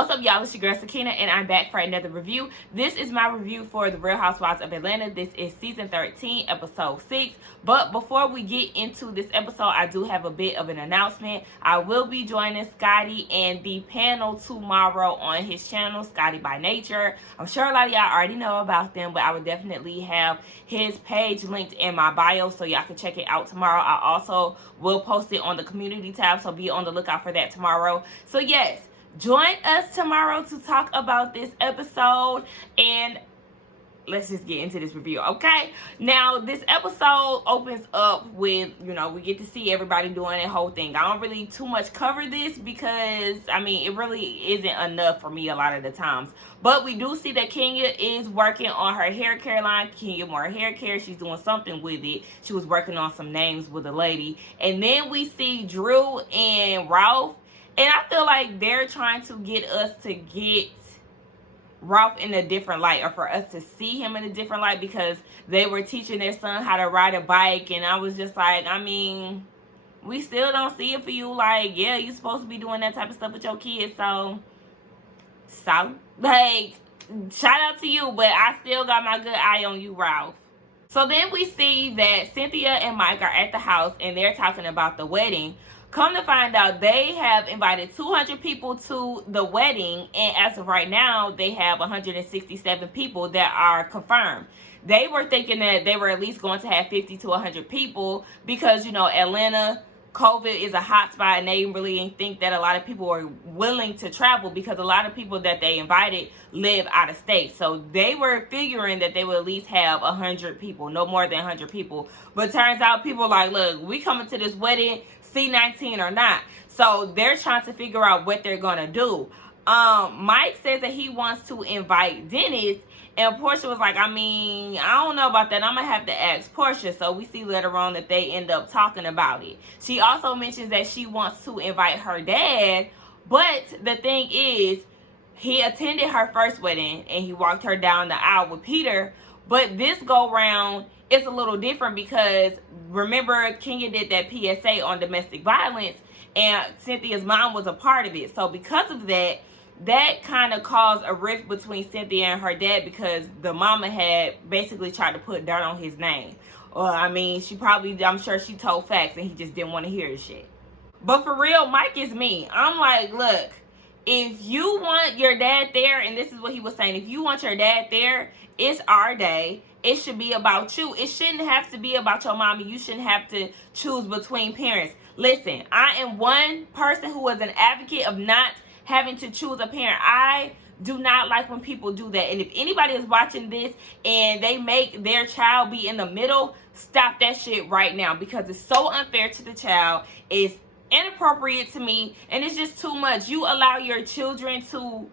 What's up, y'all? It's your girl Sakina, and I'm back for another review. This is my review for The Real Housewives of Atlanta. This is season 13, episode 6. But before we get into this episode, I do have a bit of an announcement. I will be joining Scotty and the panel tomorrow on his channel, Scotty by Nature. I'm sure a lot of y'all already know about them, but I would definitely have his page linked in my bio so y'all can check it out tomorrow. I also will post it on the community tab, so be on the lookout for that tomorrow. So yes, join us tomorrow to talk about this episode, and let's just get into this review, okay? Now, this episode opens up with, we get to see everybody doing that whole thing. I don't really too much cover this because, it really isn't enough for me a lot of the times. But we do see that Kenya is working on her hair care line. Kenya more hair care. She's doing something with it. She was working on some names with a lady. And then we see Drew and Ralph. And I feel like they're trying to get us to get Ralph in a different light, or for us to see him in a different light, because they were teaching their son how to ride a bike. And I was just like, we still don't see it for you. Like, yeah, you're supposed to be doing that type of stuff with your kids. So, like, shout out to you, but I still got my good eye on you, Ralph. So then we see that Cynthia and Mike are at the house, and they're talking about the wedding. Come to find out, they have invited 200 people to the wedding, and as of right now, they have 167 people that are confirmed. They were thinking that they were at least going to have 50 to 100 people because, Atlanta, COVID is a hot spot, and they really didn't think that a lot of people were willing to travel because a lot of people that they invited live out of state. So they were figuring that they would at least have 100 people, no more than 100 people. But turns out people are like, look, we coming to this wedding, C19 or not. So they're trying to figure out what they're gonna do. Mike says that he wants to invite Dennis, and Porsha was like, I don't know about that. I'm gonna have to ask Porsha. So we see later on that they end up talking about it. She also mentions that she wants to invite her dad, but the thing is, he attended her first wedding and he walked her down the aisle with Peter. But this go round, it's a little different because remember, Kenya did that PSA on domestic violence, and Cynthia's mom was a part of it. So because of that, that kind of caused a rift between Cynthia and her dad, because the mama had basically tried to put dirt on his name. I'm sure she told facts and he just didn't want to hear his shit. But for real, Mike is me. I'm like, look, if you want your dad there, and this is what he was saying, if you want your dad there, it's our day. It should be about you. It shouldn't have to be about your mommy. You shouldn't have to choose between parents. Listen, I am one person who is an advocate of not having to choose a parent. I do not like when people do that. And if anybody is watching this and they make their child be in the middle, stop that shit right now, because it's so unfair to the child. It's inappropriate to me, and it's just too much. You allow your children to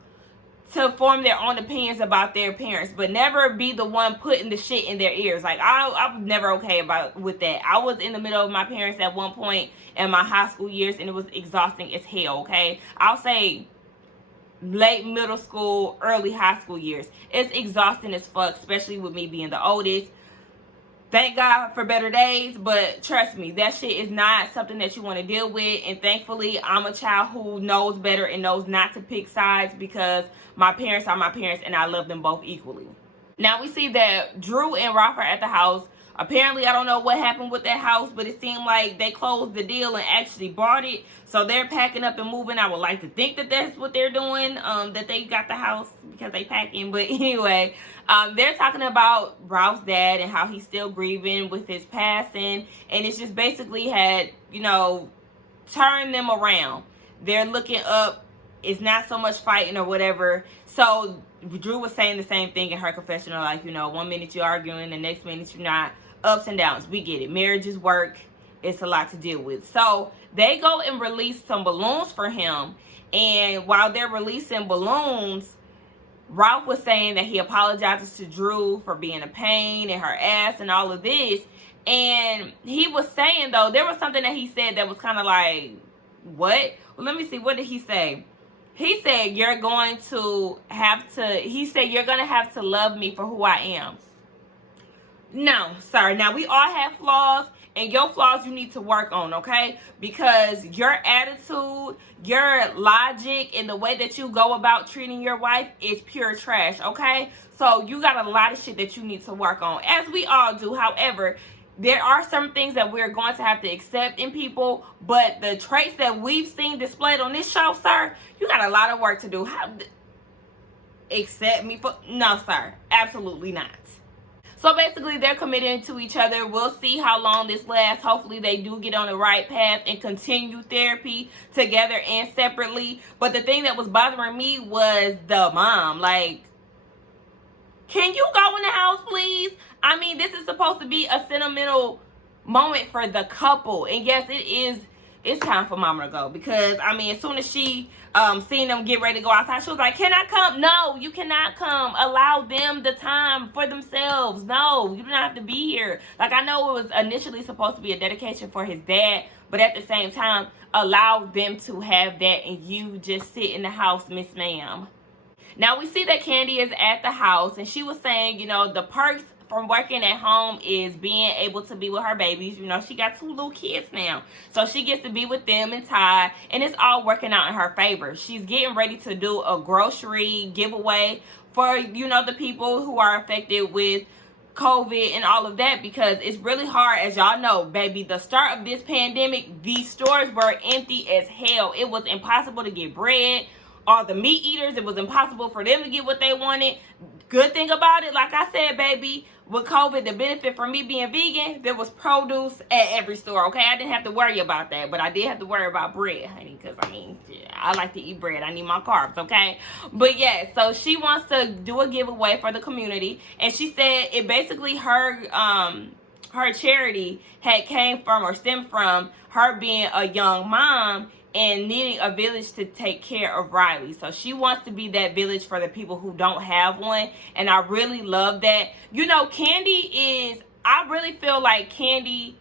form their own opinions about their parents, but never be the one putting the shit in their ears. Like, I'm never okay with that. I was in the middle of my parents at one point in my high school years, and it was exhausting as hell, okay? I'll say late middle school, early high school years. It's exhausting as fuck, especially with me being the oldest. Thank God for better days, but trust me, that shit is not something that you want to deal with. And thankfully, I'm a child who knows better and knows not to pick sides, because my parents are my parents and I love them both equally. Now we see that Drew and Ralph are at the house. Apparently, I don't know what happened with that house, but it seemed like they closed the deal and actually bought it. So they're packing up and moving. I would like to think that that's what they're doing, that they got the house because they packing. But anyway, they're talking about Ralph's dad and how he's still grieving with his passing. And it's just basically had, turned them around. They're looking up. It's not so much fighting or whatever. So Drew was saying the same thing in her confessional. Like, 1 minute you're arguing, the next minute you're not. Ups and downs. We get it. Marriages work. It's a lot to deal with. So they go and release some balloons for him. And while they're releasing balloons, Ralph was saying that he apologizes to Drew for being a pain in her ass and all of this. And he was saying, though, there was something that he said that was kind of like, what? Well, let me see. What did he say? He said, you're going to have to love me for who I am. No, sorry. Now, we all have flaws, and your flaws you need to work on, okay? Because your attitude, your logic, and the way that you go about treating your wife is pure trash, okay? So you got a lot of shit that you need to work on, as we all do. However, there are some things that we're going to have to accept in people, but the traits that we've seen displayed on this show, sir, you got a lot of work to do. Accept me for... No, sir. Absolutely not. So basically, they're committed to each other. We'll see how long this lasts. Hopefully, they do get on the right path and continue therapy together and separately. But the thing that was bothering me was the mom. Like, can you go in the house, please? I mean, this is supposed to be a sentimental moment for the couple. And yes, it's time for mama to go. Because, I mean, as soon as she seen them get ready to go outside, she was like, can I come? No, you cannot come. Allow them the time for themselves. No, you don't have to be here. Like, I know it was initially supposed to be a dedication for his dad, but at the same time, allow them to have that and you just sit in the house, Miss Ma'am. Now, we see that Kandi is at the house, and she was saying, you know, the perks from working at home is being able to be with her babies. You know, she got 2 little kids now. So she gets to be with them and Ty, and it's all working out in her favor. She's getting ready to do a grocery giveaway for, you know, the people who are affected with COVID and all of that, because it's really hard. As y'all know, baby, the start of this pandemic, these stores were empty as hell. It was impossible to get bread. All the meat eaters, it was impossible for them to get what they wanted. Good thing about it, like I said, baby, with COVID, the benefit for me being vegan, there was produce at every store, okay? I didn't have to worry about that, but I did have to worry about bread, honey, because, I mean, yeah, I like to eat bread. I need my carbs, okay? But, yeah, so she wants to do a giveaway for the community, and she said it basically her charity had came from or stemmed from her being a young mom and needing a village to take care of Riley. So she wants to be that village for the people who don't have one. And I really love that. You know, I really feel like Kandi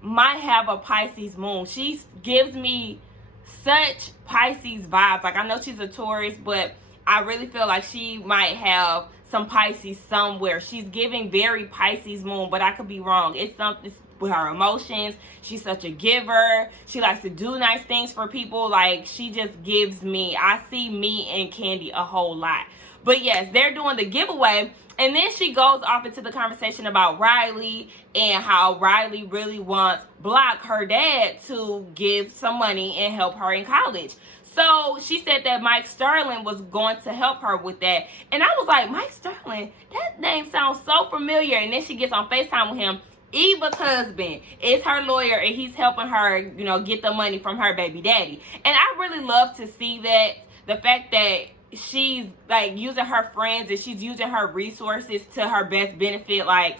might have a Pisces moon. She gives me such Pisces vibes. Like, I know she's a Taurus, but I really feel like she might have some Pisces somewhere. She's giving very Pisces moon, but I could be wrong. It's something with her emotions. She's such a giver. She likes to do nice things for people. Like, she just gives me, I see me and Kandi a whole lot. But yes, they're doing the giveaway, and then she goes off into the conversation about Riley and how Riley really wants Block, her dad, to give some money and help her in college. So she said that Mike Sterling was going to help her with that. And I was like, Mike Sterling, that name sounds so familiar. And then she gets on FaceTime with him. Eva's husband is her lawyer, and he's helping her, you know, get the money from her baby daddy. And I really love to see that, the fact that she's like using her friends and she's using her resources to her best benefit. Like,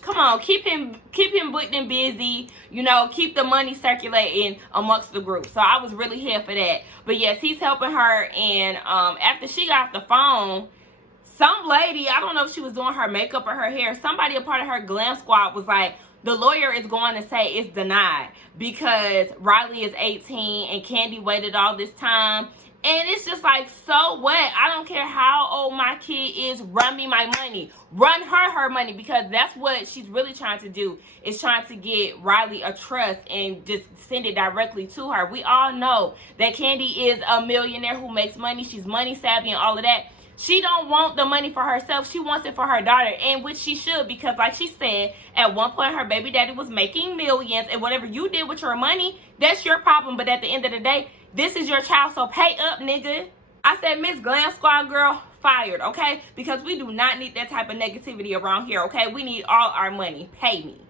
come on, keep him booked and busy, you know, keep the money circulating amongst the group. So I was really here for that. But yes, he's helping her. And after she got off the phone, some lady, I don't know if she was doing her makeup or her hair, somebody a part of her glam squad was like, the lawyer is going to say it's denied because Riley is 18 and Kandi waited all this time. And it's just like, so what? I don't care how old my kid is. Run me my money. Run her money, because that's what she's really trying to do, is trying to get Riley a trust and just send it directly to her. We all know that Kandi is a millionaire who makes money. She's money savvy and all of that. She don't want the money for herself. She wants it for her daughter, and which she should, because like she said, at one point her baby daddy was making millions, and whatever you did with your money, that's your problem. But at the end of the day, this is your child, so pay up, nigga. I said, Miss Glam Squad girl, fired, okay? Because we do not need that type of negativity around here, okay? We need all our money. Pay me.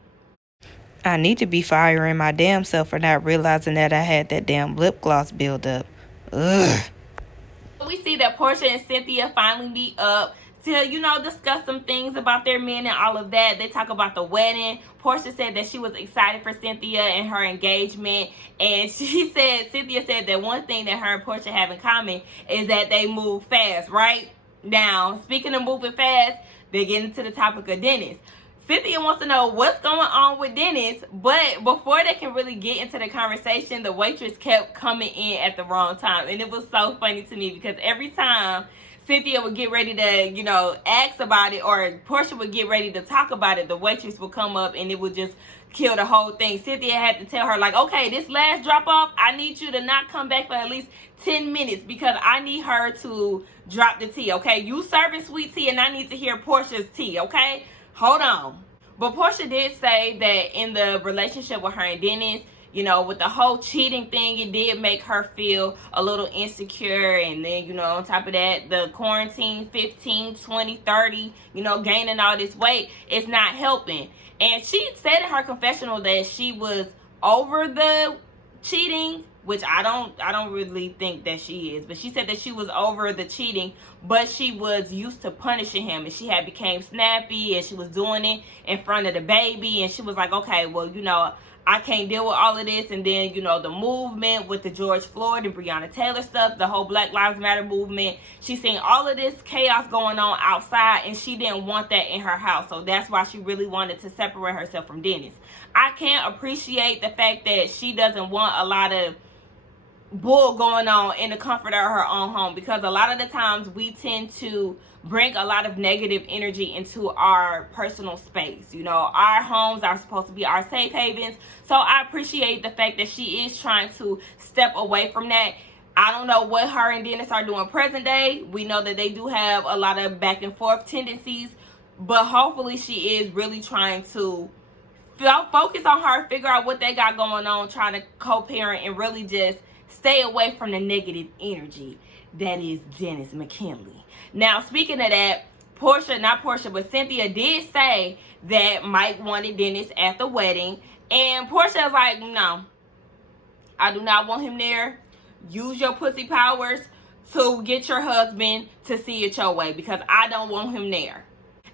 I need to be firing my damn self for not realizing that I had that damn lip gloss buildup. Ugh. We see that Porsha and Cynthia finally meet up to, you know, discuss some things about their men and all of that. They talk about the wedding. Porsha said that she was excited for Cynthia and her engagement. And Cynthia said that one thing that her and Porsha have in common is that they move fast, right? Now, speaking of moving fast, they get into the topic of Dennis. Cynthia wants to know what's going on with Dennis, but before they can really get into the conversation, the waitress kept coming in at the wrong time. And it was so funny to me because every time Cynthia would get ready to, you know, ask about it, or Porsha would get ready to talk about it, the waitress would come up and it would just kill the whole thing. Cynthia had to tell her, like, okay, this last drop off, I need you to not come back for at least 10 minutes because I need her to drop the tea, okay? You serving sweet tea and I need to hear Porsha's tea, okay? Hold on. But Porsha did say that in the relationship with her and Dennis, you know, with the whole cheating thing, it did make her feel a little insecure. And then, you know, on top of that, the quarantine 15, 20, 30, you know, gaining all this weight, it's not helping. And she said in her confessional that she was over the cheating, which I don't really think that she is. But she said that she was over the cheating, but she was used to punishing him. And she had became snappy and she was doing it in front of the baby. And she was like, okay, well, you know, I can't deal with all of this. And then, you know, the movement with the George Floyd and Breonna Taylor stuff, the whole Black Lives Matter movement. She's seen all of this chaos going on outside and she didn't want that in her house. So that's why she really wanted to separate herself from Dennis. I can't appreciate the fact that she doesn't want a lot of bull going on in the comfort of her own home, because a lot of the times we tend to bring a lot of negative energy into our personal space. You know, our homes are supposed to be our safe havens. So I appreciate the fact that she is trying to step away from that. I don't know what her and Dennis are doing present day. We know that they do have a lot of back and forth tendencies, but hopefully she is really trying to focus on her, figure out what they got going on, trying to co-parent and really just stay away from the negative energy that is Dennis McKinley. Now, speaking of that, but Cynthia did say that Mike wanted Dennis at the wedding. And Porsha was like, no, I do not want him there. Use your pussy powers to get your husband to see it your way, because I don't want him there.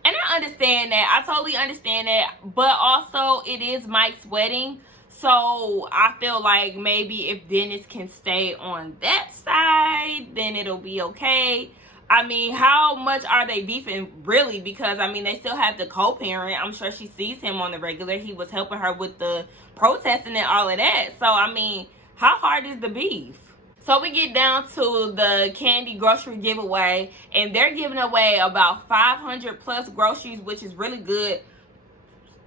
And I understand that. I totally understand that. But also, it is Mike's wedding. So I feel like maybe if Dennis can stay on that side, then it'll be okay. I mean, how much are they beefing, really? Because, I mean, they still have the co-parent. I'm sure she sees him on the regular. He was helping her with the protesting and all of that. So, I mean, how hard is the beef? So we get down to the Kandi grocery giveaway, and they're giving away about 500 plus groceries, which is really good.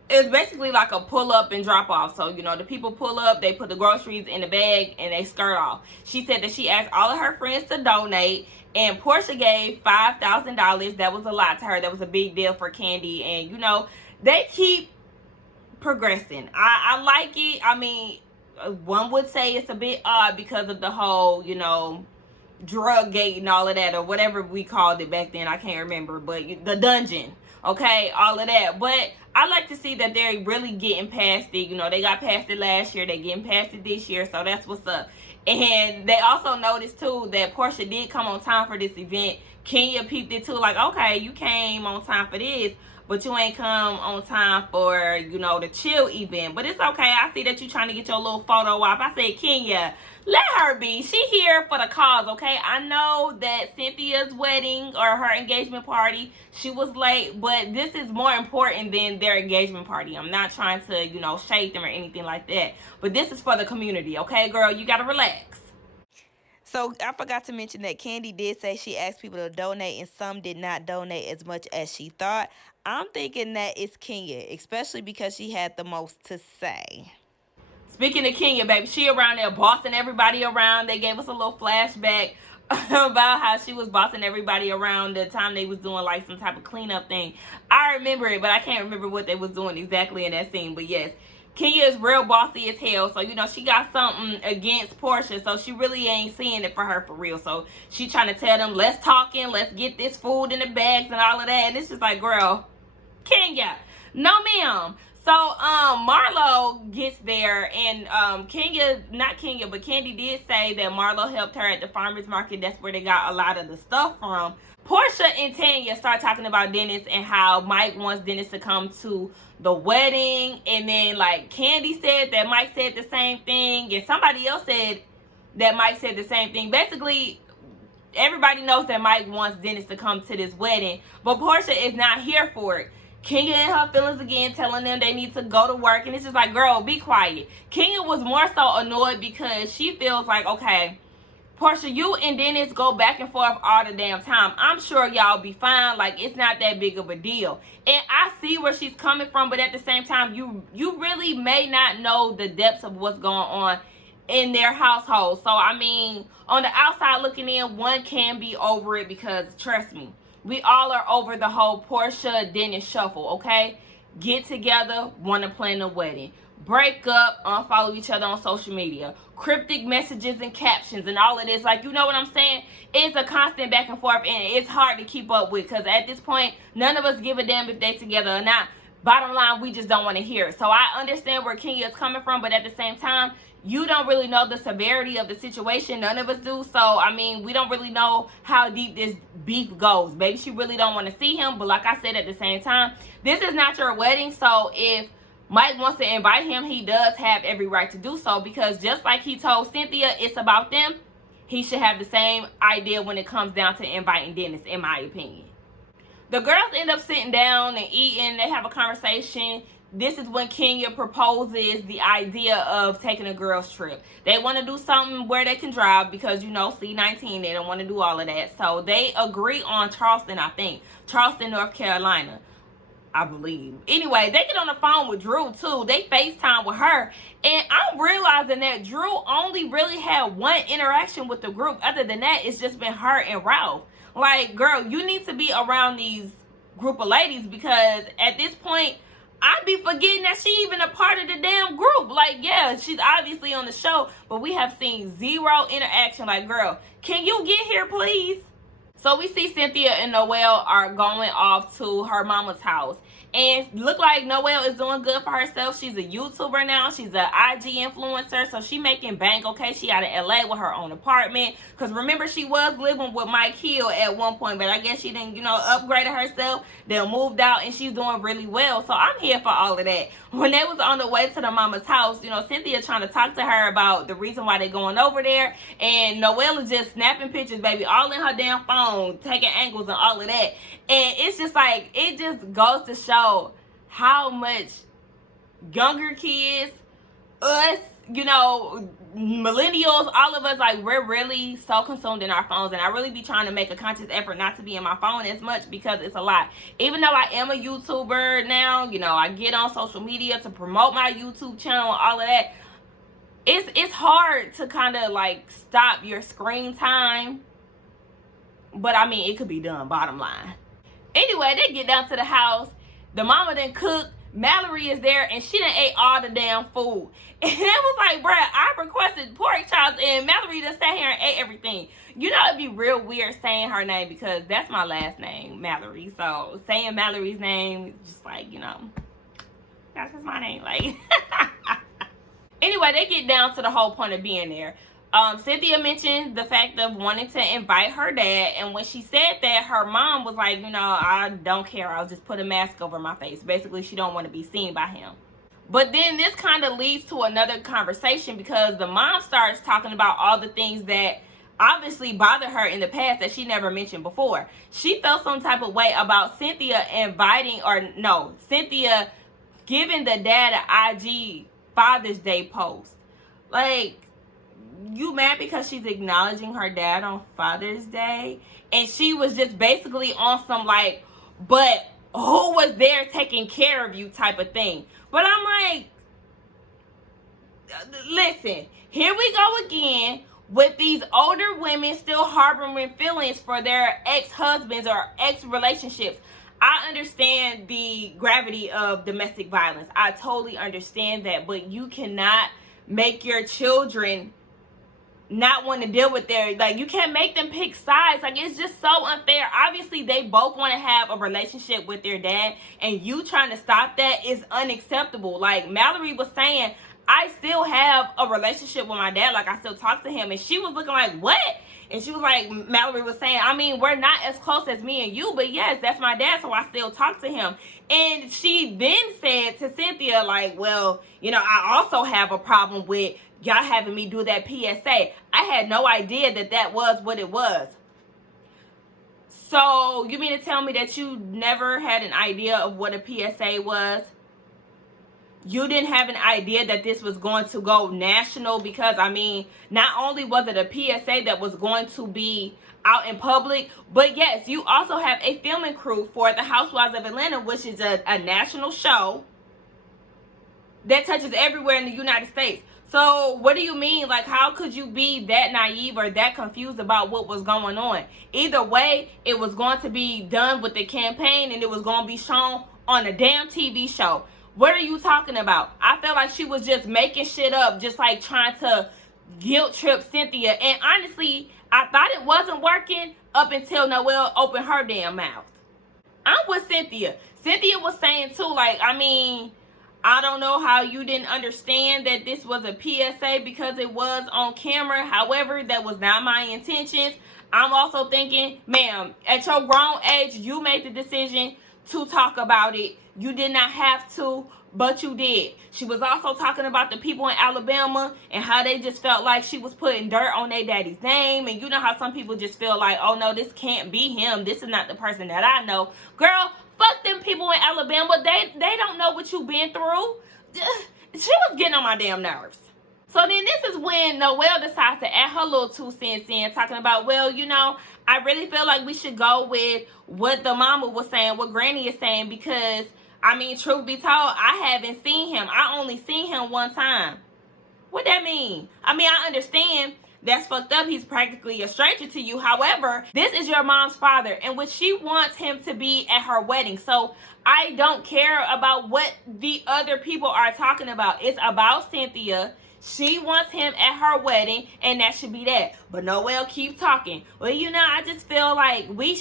It's basically like a pull up and drop off. So, you know, the people pull up, they put the groceries in the bag, and they skirt off. She said that she asked all of her friends to donate, and Porsha gave $5,000. That was a lot to her. That was a big deal for Kandi. And, you know, they keep progressing. I like it. I mean, one would say it's a bit odd because of the whole, you know, drug gate and all of that, or whatever we called it back then. I can't remember, but the dungeon, okay, all of that. But I like to see that they're really getting past it. You know, they got past it last year, they're getting past it this year, so that's what's up. And they also noticed too that Porsha did come on time for this event. Kenya peeped it too, like, okay, you came on time for this, but you ain't come on time for, you know, the chill event. But it's okay. I see that you trying to get your little photo op. I said, Kenya, let her be. She here for the cause, okay? I know that Cynthia's wedding or her engagement party, she was late, but this is more important than their engagement party. I'm not trying to, you know, shade them or anything like that. But this is for the community, okay, girl? You got to relax. So I forgot to mention that Kandi did say she asked people to donate, and some did not donate as much as she thought. I'm thinking that it's Kenya, especially because she had the most to say. Speaking of Kenya, baby, she around there bossing everybody around. They gave us a little flashback about how she was bossing everybody around the time they was doing like some type of cleanup thing. I remember it, but I can't remember what they was doing exactly in that scene. But yes, Kenya is real bossy as hell. So, you know, she got something against Porsha. So she really ain't seeing it for her for real. So she trying to tell them, let's talk in, let's get this food in the bags and all of that. And it's just like, girl, Kenya, no ma'am. So Marlo gets there, and Kandi did say that Marlo helped her at the farmer's market. That's where they got a lot of the stuff from. Porsha and Tanya start talking about Dennis and how Mike wants Dennis to come to the wedding. And then, like, Kandi said that Mike said the same thing, and somebody else said that Mike said the same thing. Basically, everybody knows that Mike wants Dennis to come to this wedding, but Porsha is not here for it. Kenya and her feelings again, telling them they need to go to work. And it's just like, girl, be quiet. Kenya was more so annoyed because she feels like, okay, Porsha, you and Dennis go back and forth all the damn time. I'm sure y'all be fine. Like, it's not that big of a deal. And I see where she's coming from, but at the same time, you really may not know the depths of what's going on in their household. So, I mean, on the outside looking in, one can be over it because, trust me, we all are over the whole Porsha Dennis shuffle, okay? Get together, want to plan a wedding. Break up, unfollow each other on social media. Cryptic messages and captions and all of this. Like, you know what I'm saying? It's a constant back and forth, and it's hard to keep up with because at this point, none of us give a damn if they together or not. Bottom line, we just don't want to hear it. So I understand where Kenya is coming from, but at the same time, you don't really know the severity of the situation. None of us do. So, I mean, we don't really know how deep this beef goes. Maybe she really don't want to see him, but like I said, at the same time, this is not your wedding. So if Mike wants to invite him, he does have every right to do so, because just like he told Cynthia it's about them, he should have the same idea when it comes down to inviting Dennis, in my opinion. The girls end up sitting down and eating. They have a conversation. This is when Kenya proposes the idea of taking a girls trip. They want to do something where they can drive because, you know, C-19, they don't want to do all of that. So they agree on Charleston, I think. Charleston, North Carolina, I believe. Anyway, they get on the phone with Drew too. They FaceTime with her. And I'm realizing that Drew only really had one interaction with the group. Other than that, it's just been her and Ralph. Like, girl, you need to be around these group of ladies, because at this point, I'd be forgetting that she even a part of the damn group. Like, yeah, she's obviously on the show, but we have seen zero interaction. Like, girl, can you get here, please? So we see Cynthia and Noelle are going off to her mama's house. And look like Noelle is doing good for herself. She's a YouTuber now. She's an IG influencer. So she making bank, okay? She out of LA with her own apartment. Because remember, she was living with Mike Hill at one point. But I guess she didn't, upgraded herself. Then moved out and she's doing really well. So I'm here for all of that. When they was on the way to the mama's house, Cynthia trying to talk to her about the reason why they going over there. And Noelle is just snapping pictures, baby, all in her damn phone, taking angles and all of that. And it's just like, it just goes to show how much younger kids, us, millennials, all of us, like, we're really so consumed in our phones. And I really be trying to make a conscious effort not to be in my phone as much, because it's a lot. Even though I am a YouTuber now, I get on social media to promote my YouTube channel and all of that. It's hard to kind of like stop your screen time. But I mean, it could be done, bottom line. Anyway, they get down to the house. The mama done cooked. Mallory is there, and she done ate all the damn food. And it was like, bruh, I requested pork chops, and Mallory just sat here and ate everything. It'd be real weird saying her name, because that's my last name, Mallory. So saying Mallory's name, just like, that's just my name. Like, anyway, they get down to the whole point of being there. Cynthia mentioned the fact of wanting to invite her dad, and when she said that, her mom was like, I don't care, I'll just put a mask over my face. Basically, she don't want to be seen by him. But then this kind of leads to another conversation, because the mom starts talking about all the things that obviously bothered her in the past that she never mentioned before. She felt some type of way about Cynthia Cynthia giving the dad an IG Father's Day post. Like, you mad because she's acknowledging her dad on Father's Day? And she was just basically on some like, but who was there taking care of you type of thing. But I'm like, listen, here we go again with these older women still harboring feelings for their ex-husbands or ex-relationships. I understand the gravity of domestic violence. I totally understand that. But you cannot make your children not want to deal with you can't make them pick sides. Like, it's just so unfair. Obviously, they both want to have a relationship with their dad, and you trying to stop that is unacceptable. Like, Mallory was saying, I still have a relationship with my dad. Like, I still talk to him. And she was looking like, what? And she was like, Mallory was saying, I mean, we're not as close as me and you, but yes, that's my dad, so I still talk to him. And she then said to Cynthia, like, well, I also have a problem with y'all having me do that PSA. I had no idea that was what it was. So you mean to tell me that you never had an idea of what a PSA was? you didn't have an idea that this was going to go national, because I mean, not only was it a PSA that was going to be out in public, but yes, you also have a filming crew for the Housewives of Atlanta, which is a national show that touches everywhere in the United States. So what do you mean? Like, how could you be that naive or that confused about what was going on? Either way, it was going to be done with the campaign, and it was going to be shown on a damn TV show. What are you talking about? I felt like she was just making shit up, just like trying to guilt trip Cynthia. And honestly, I thought it wasn't working up until Noelle opened her damn mouth. I'm with Cynthia. Cynthia was saying too, like, I mean, I don't know how you didn't understand that this was a PSA because it was on camera. However, that was not my intentions. I'm also thinking, ma'am, at your grown age, you made the decision to talk about it. You did not have to, but you did. She was also talking about the people in Alabama and how they just felt like she was putting dirt on their daddy's name. And you know how some people just feel like, oh no, this can't be him. This is not the person that I know. Girl, fuck them people in Alabama. They don't know what you've been through. She was getting on my damn nerves. So then this is when Noelle decides to add her little 2 cents in, talking about, well, you know, I really feel like we should go with what the mama was saying, what Granny is saying, because, I mean, truth be told, I haven't seen him. I only seen him one time. What that mean? I mean, I understand that's fucked up. He's practically a stranger to you. However, this is your mom's father, and which she wants him to be at her wedding. So I don't care about what the other people are talking about. It's about Cynthia. She wants him at her wedding, and that should be that. But Noelle keep talking. Well, you know, I just feel like we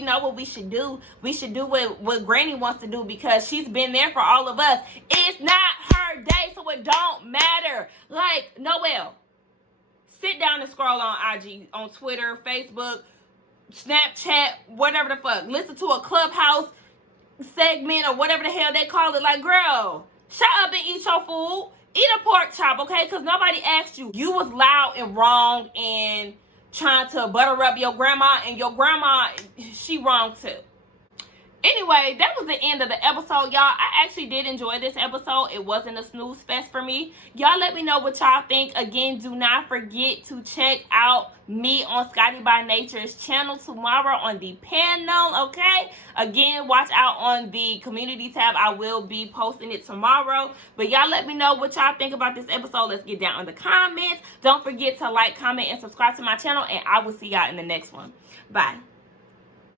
know what we should do. We should do what Granny wants to do because she's been there for all of us. It's not her day, so it don't matter. Like, Noelle, sit down and scroll on IG, on Twitter, Facebook, Snapchat, whatever the fuck. Listen to a Clubhouse segment or whatever the hell they call it. Like, girl, shut up and eat your food. Eat a pork chop, okay? Because nobody asked you. You was loud and wrong and trying to butter up your grandma, and your grandma, she wrong too. Anyway, that was the end of the episode, y'all. I actually did enjoy this episode. It wasn't a snooze fest for me. Y'all let me know what y'all think. Again, do not forget to check out me on Scotty by Nature's channel tomorrow on the panel, okay? Again, watch out on the community tab. I will be posting it tomorrow. But y'all let me know what y'all think about this episode. Let's get down in the comments. Don't forget to like, comment, and subscribe to my channel, and I will see y'all in the next one. Bye.